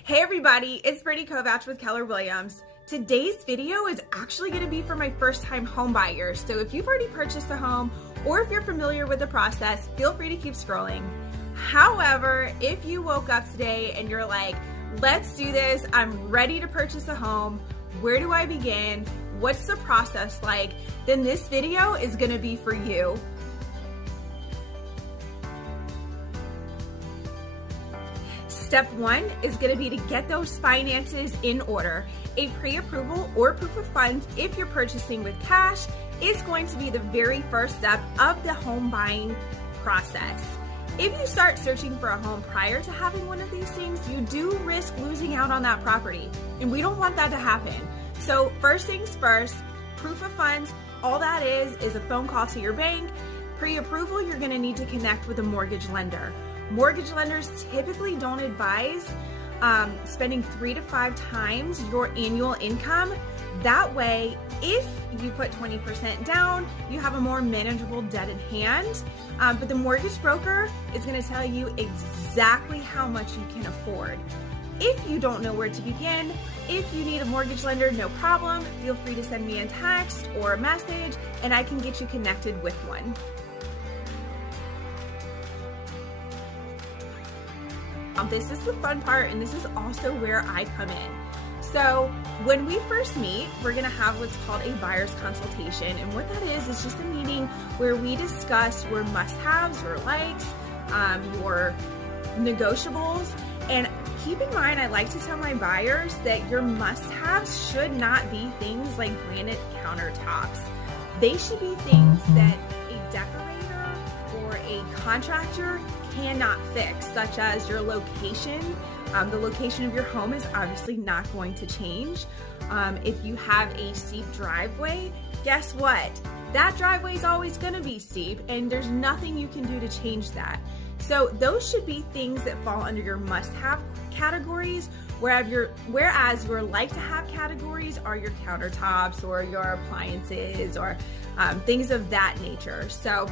Hey everybody, it's Brittany Kovatch with Keller Williams. Today's video is actually going to be for my first time home buyers. So if you've already purchased a home or if you're familiar with the process, feel free to keep scrolling. However, if you woke up today and you're like, let's do this, I'm ready to purchase a home, where do I begin? What's the process like? Then this video is going to be for you. Step one is going to be to get those finances in order. A pre-approval or proof of funds, if you're purchasing with cash, is going to be the very first step of the home buying process. If you start searching for a home prior to having one of these things, you do risk losing out on that property, and we don't want that to happen. So first things first, proof of funds, all that is a phone call to your bank. Pre-approval, you're going to need to connect with a mortgage lender. Mortgage lenders typically don't advise spending 3 to 5 times your annual income. That way, if you put 20% down, you have a more manageable debt in hand. But the mortgage broker is going to tell you exactly how much you can afford. If you don't know where to begin, if you need a mortgage lender, no problem. Feel free to send me a text or a message, and I can get you connected with one. This is the fun part, and this is also where I come in. So when we first meet, we're going to have what's called a buyer's consultation, and what that is just a meeting where we discuss your must-haves, your likes, your negotiables. And keep in mind, I like to tell my buyers that your must-haves should not be things like granite countertops. They should be things that a decorator or a contractor cannot fix, such as your location. The location of your home is obviously not going to change. If you have a steep driveway, guess what? That driveway is always going to be steep, and there's nothing you can do to change that. So those should be things that fall under your must-have categories, whereas your like-to-have categories are your countertops or your appliances or things of that nature. So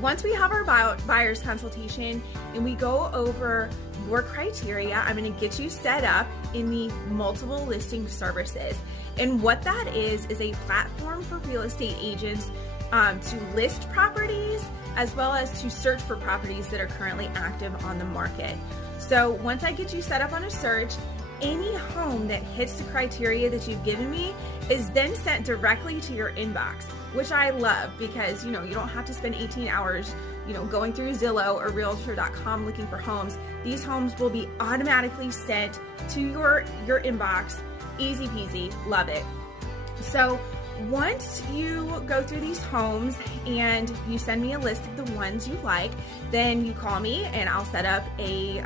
once we have our buyer's consultation and we go over your criteria, I'm going to get you set up in the multiple listing services. And what that is a platform for real estate agents to list properties as well as to search for properties that are currently active on the market. So once I get you set up on a search, any home that hits the criteria that you've given me is then sent directly to your inbox, which I love because, you don't have to spend 18 hours, going through Zillow or Realtor.com looking for homes. These homes will be automatically sent to your inbox. Easy peasy, love it. So once you go through these homes and you send me a list of the ones you like, then you call me and I'll set up a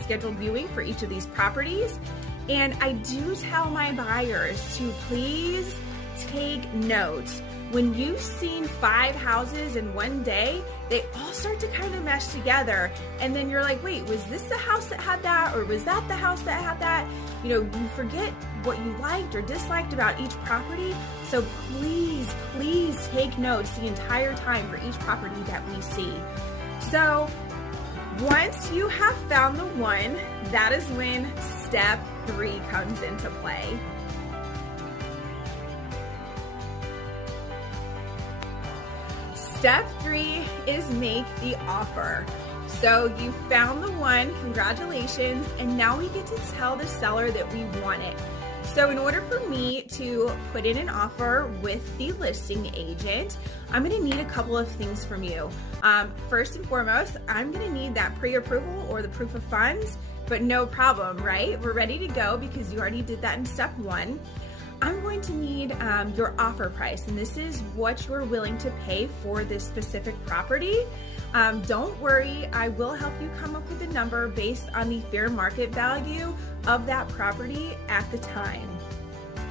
scheduled viewing for each of these properties. And I do tell my buyers to please take notes. When you've seen 5 houses in one day, they all start to kind of mesh together. And then you're like, wait, was this the house that had that? Or was that the house that had that? You forget what you liked or disliked about each property. So please take notes the entire time for each property that we see. So once you have found the one, that is when step 3 comes into play. Step 3 is make the offer. So you found the one, congratulations, and now we get to tell the seller that we want it. So in order for me to put in an offer with the listing agent, I'm going to need a couple of things from you. First and foremost, I'm going to need that pre-approval or the proof of funds, but no problem, right? We're ready to go because you already did that in step 1. I'm going to need your offer price, and this is what you're willing to pay for this specific property. Don't worry, I will help you come up with a number based on the fair market value of that property at the time.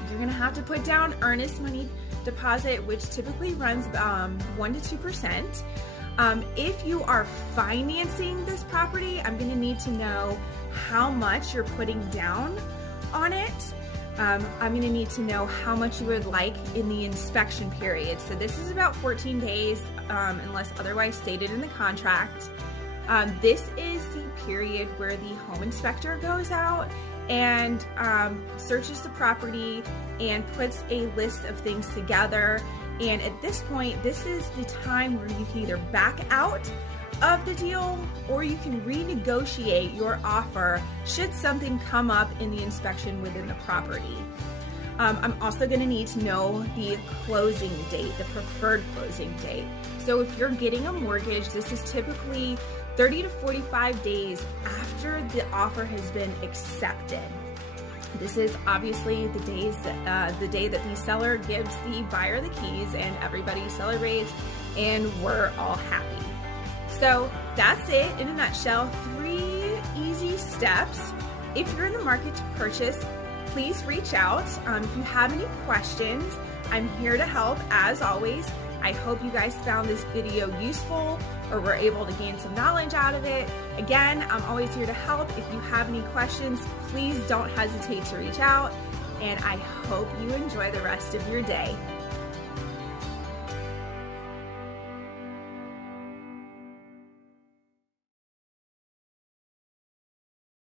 You're going to have to put down earnest money deposit, which typically runs 1 to 2%. If you are financing this property, I'm going to need to know how much you're putting down on it. I'm going to need to know how much you would like in the inspection period. So this is about 14 days unless otherwise stated in the contract. This is the period where the home inspector goes out and searches the property and puts a list of things together. And at this point, this is the time where you can either back out of the deal or you can renegotiate your offer should something come up in the inspection within the property. I'm also going to need to know the closing date, the preferred closing date. So if you're getting a mortgage, this is typically 30 to 45 days after the offer has been accepted. This is obviously the day that the seller gives the buyer the keys and everybody celebrates and we're all happy. So that's it in a nutshell. 3 easy steps. If you're in the market to purchase, please reach out. If you have any questions, I'm here to help as always. I hope you guys found this video useful or were able to gain some knowledge out of it. Again, I'm always here to help. If you have any questions, please don't hesitate to reach out. And I hope you enjoy the rest of your day.